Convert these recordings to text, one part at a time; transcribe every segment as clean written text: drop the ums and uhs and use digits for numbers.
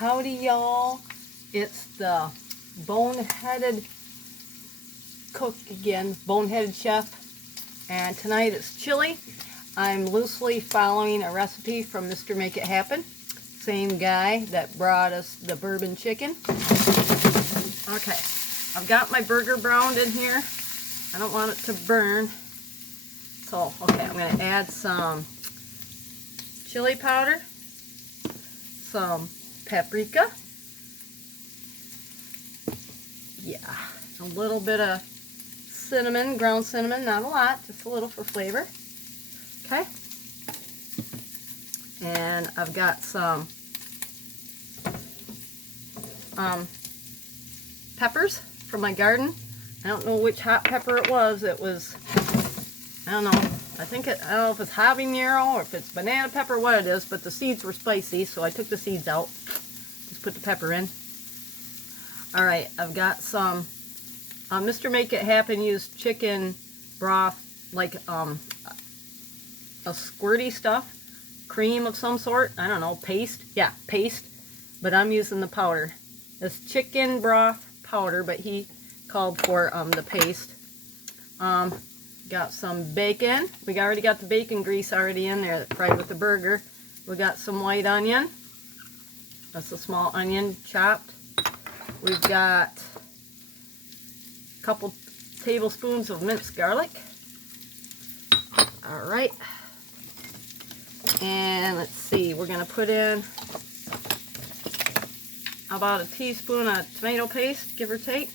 Howdy y'all, it's the Boneheaded cook again, Boneheaded chef, and tonight it's chili. I'm loosely following a recipe from Mr. Make It Happen, same guy that brought us the bourbon chicken. Okay, I've got my burger browned in here. I don't want it to burn, so okay, I'm going to add some chili powder, some paprika, yeah, a little bit of cinnamon, ground cinnamon, not a lot, just a little for flavor. Okay, and I've got some peppers from my garden. I don't know which hot pepper it was. It was, I don't know, I don't know if it's habanero or if it's banana pepper, what it is, but the seeds were spicy, so I took the seeds out. Just put the pepper in. Alright, I've got some, Mr. Make It Happen used chicken broth, like a squirty stuff, cream of some sort, I don't know, paste, yeah, paste, but I'm using the powder. It's chicken broth powder, but he called for the paste. Got some bacon. We already got the bacon grease already in there that fried with the burger. We got some white onion. That's a small onion chopped. We've got a couple tablespoons of minced garlic. Alright. And let's see, we're going to put in about a teaspoon of tomato paste, give or take.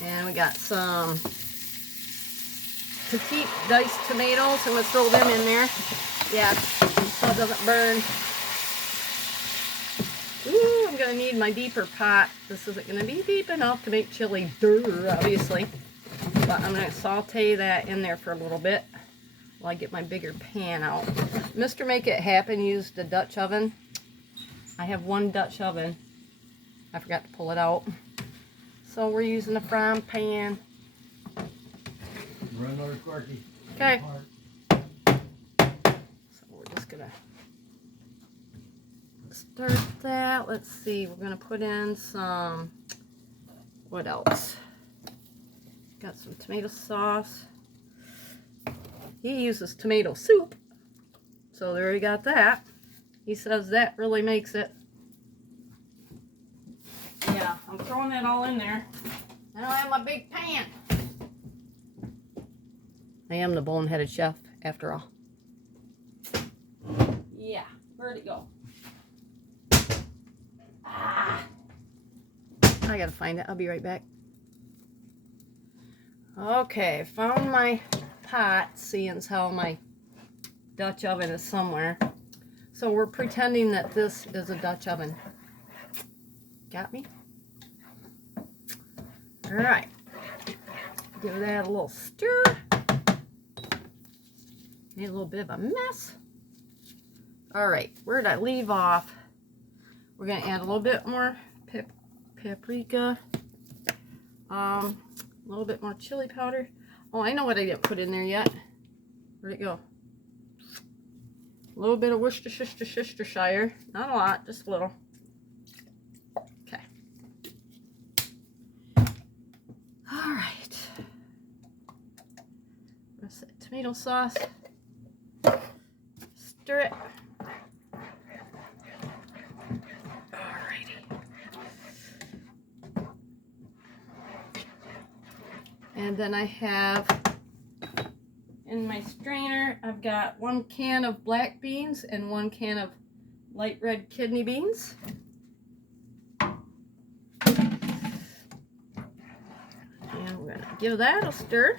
And we got some petite diced tomatoes, and we'll throw them in there. Yeah, so it doesn't burn. Ooh, I'm going to need my deeper pot. This isn't going to be deep enough to make chili, obviously. But I'm going to saute that in there for a little bit while I get my bigger pan out. Mr. Make It Happen used a Dutch oven. I have one Dutch oven. I forgot to pull it out. So we're using a frying pan. Run another quirky. Okay. So we're just gonna start that. Let's see. We're gonna put in some. What else? Got some tomato sauce. He uses tomato soup. So there we got that. He says that really makes it. Yeah, I'm throwing that all in there. I don't have my big pan. I am the boneheaded chef, after all. Yeah, where'd it go? Ah! I gotta find it. I'll be right back. Okay, found my pot, seeing as how my Dutch oven is somewhere. So we're pretending that this is a Dutch oven. Got me? Alright. Give that a little stir. Made a little bit of a mess. Alright, where did I leave off? We're going to add a little bit more paprika. A little bit more chili powder. Oh, I know what I didn't put in there yet. Where'd it go? A little bit of Worcestershire. Not a lot, just a little. Okay. Alright. That's that tomato sauce. Stir it. Alrighty. And then I have in my strainer, I've got 1 can of black beans and 1 can of light red kidney beans. And we're going to give that a stir.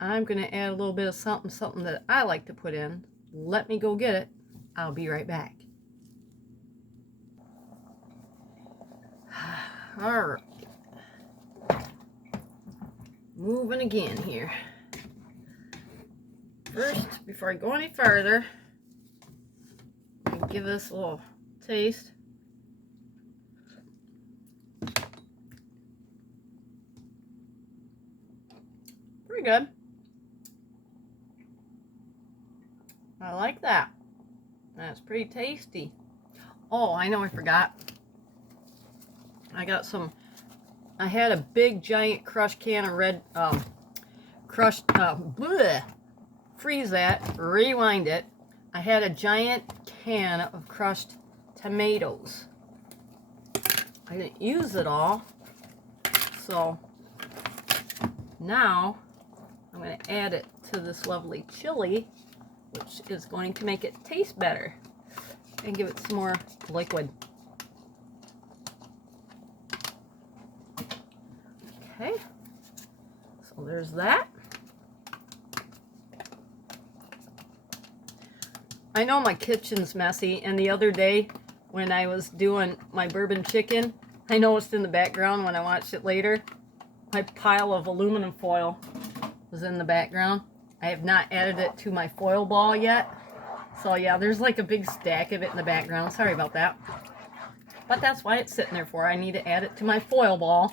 I'm going to add a little bit of something that I like to put in. Let me go get it. I'll be right back. Alright. Moving again here. First, before I go any further, give this a little taste. pretty good. I like that. That's pretty tasty. Oh, I know I forgot. I got some, I had a big giant crushed can of red, freeze that, rewind it. I had a giant can of crushed tomatoes. I didn't use it all, so now I'm going to add it to this lovely chili, which is going to make it taste better and give it some more liquid. Okay, so there's that. I know my kitchen's messy, and the other day when I was doing my bourbon chicken, I noticed in the background when I watched it later, my pile of aluminum foil was in the background. I have not added it to my foil ball yet. So yeah, there's like a big stack of it in the background. Sorry about that. But that's why it's sitting there for. I need to add it to my foil ball.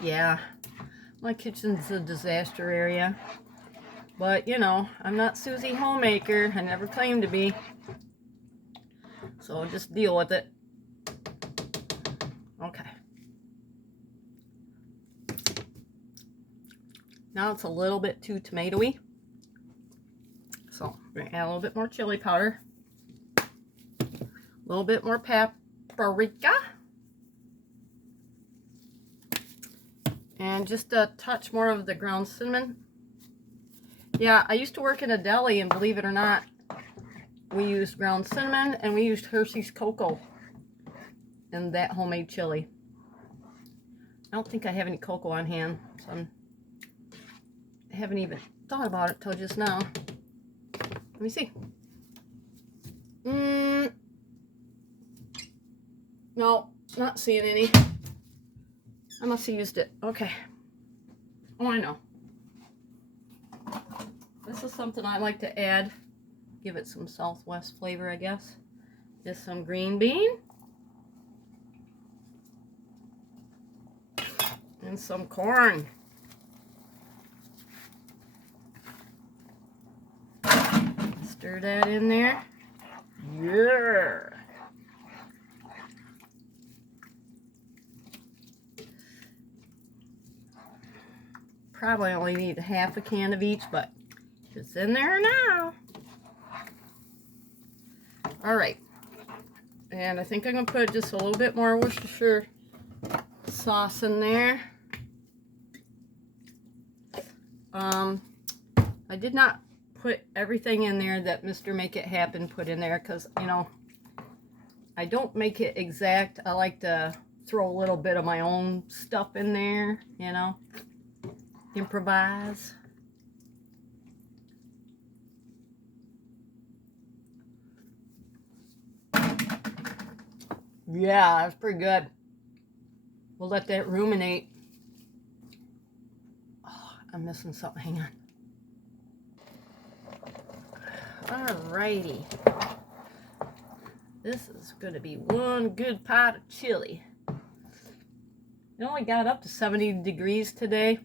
Yeah, my kitchen's a disaster area. But, you know, I'm not Susie Homemaker. I never claimed to be. So just deal with it. Okay. Now it's a little bit too tomatoey. So I'm going to add a little bit more chili powder. A little bit more paprika. And just a touch more of the ground cinnamon. Yeah, I used to work in a deli, and believe it or not, we used ground cinnamon and we used Hershey's cocoa in that homemade chili. I don't think I have any cocoa on hand, so I haven't even thought about it till just now. Let me see. No, not seeing any. I must have used it. Okay. Oh, I know. This is something I like to add. Give it some Southwest flavor, I guess. Just some green bean. And some corn. Stir that in there. Yeah. Probably only need half a can of each, but it's in there now. All right. And I think I'm going to put just a little bit more Worcestershire sauce in there. I did not put everything in there that Mr. Make It Happen put in there because, you know, I don't make it exact. I like to throw a little bit of my own stuff in there, you know, improvise. Yeah, that's pretty good. We'll let that ruminate. Oh, I'm missing something. Hang on. Alrighty. This is going to be one good pot of chili. It only got up to 70 degrees today,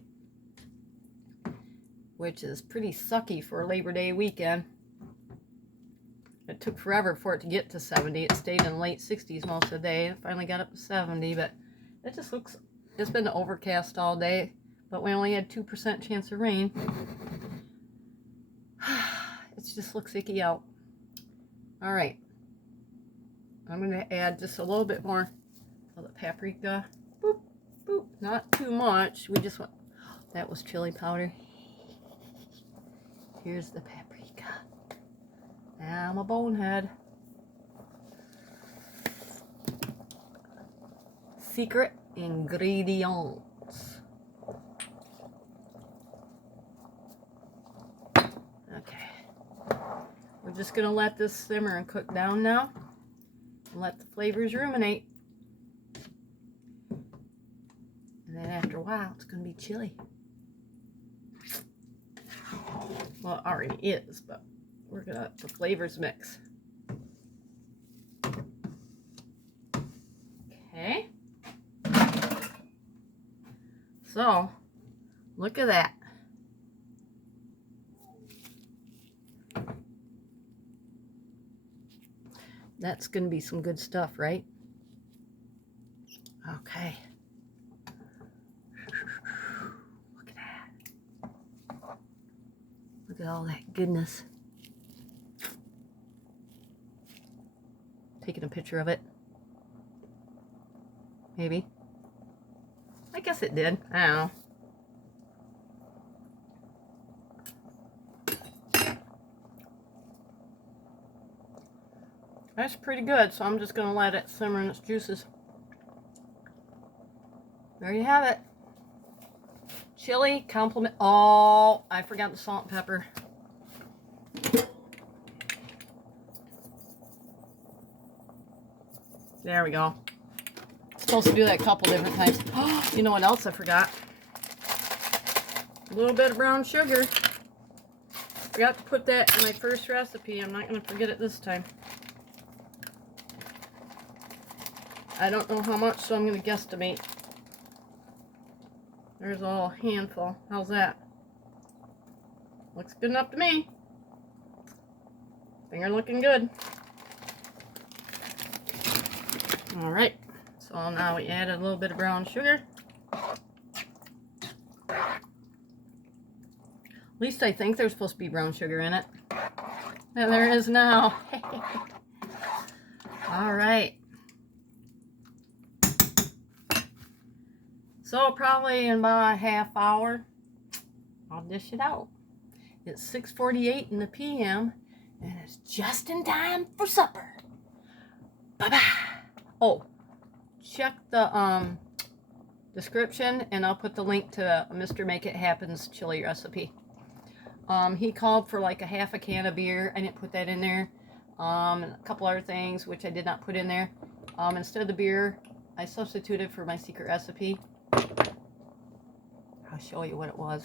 which is pretty sucky for Labor Day weekend. It took forever for it to get to 70. It stayed in late 60s most of the day. It finally got up to 70, but it just looks, it's been overcast all day, but we only had 2% chance of rain. It just looks icky out. All right. I'm going to add just a little bit more of the paprika. Boop, boop. Not too much. We just want, that was chili powder. Here's the paprika. I'm a bonehead. Secret ingredients. Okay. We're just going to let this simmer and cook down now. And let the flavors ruminate. And then after a while, it's going to be chili. Well, it already is, but we're going to let the flavors mix. Okay. So, Look at that. That's going to be some good stuff, right? Okay. Look at that. Look at all that goodness. Taking a picture of it. Maybe. I guess it did. I don't know. That's pretty good, so I'm just going to let it simmer in its juices. There you have it. Chili compliment. Oh, I forgot the salt and pepper. There we go. Supposed to do that a couple different times. Oh, you know what else I forgot? A little bit of brown sugar. Forgot to put that in my first recipe. I'm not going to forget it this time. I don't know how much, so I'm going to guesstimate. There's a little handful. How's that? Looks good enough to me. Finger looking good. Alright, so now we added a little bit of brown sugar. At least I think there's supposed to be brown sugar in it. And there is now. Alright. So probably in about a half hour, I'll dish it out. It's 6:48 in the p.m. and it's just in time for supper. Bye-bye. Oh, check the description and I'll put the link to Mr. Make It Happen's chili recipe. He called for like a half a can of beer. I didn't put that in there. And a couple other things which I did not put in there. Instead of the beer, I substituted for my secret recipe. I'll show you what it was.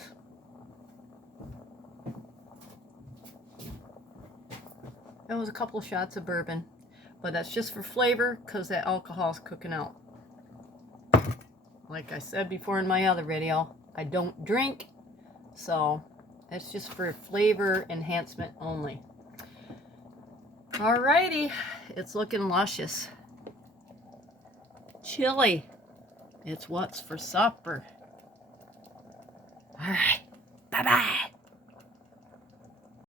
It was a couple of shots of bourbon, but that's just for flavor because that alcohol's cooking out. Like I said before in my other video, I don't drink, so it's just for flavor enhancement only. Alrighty, it's looking luscious. Chili. It's what's for supper. Alright, bye-bye.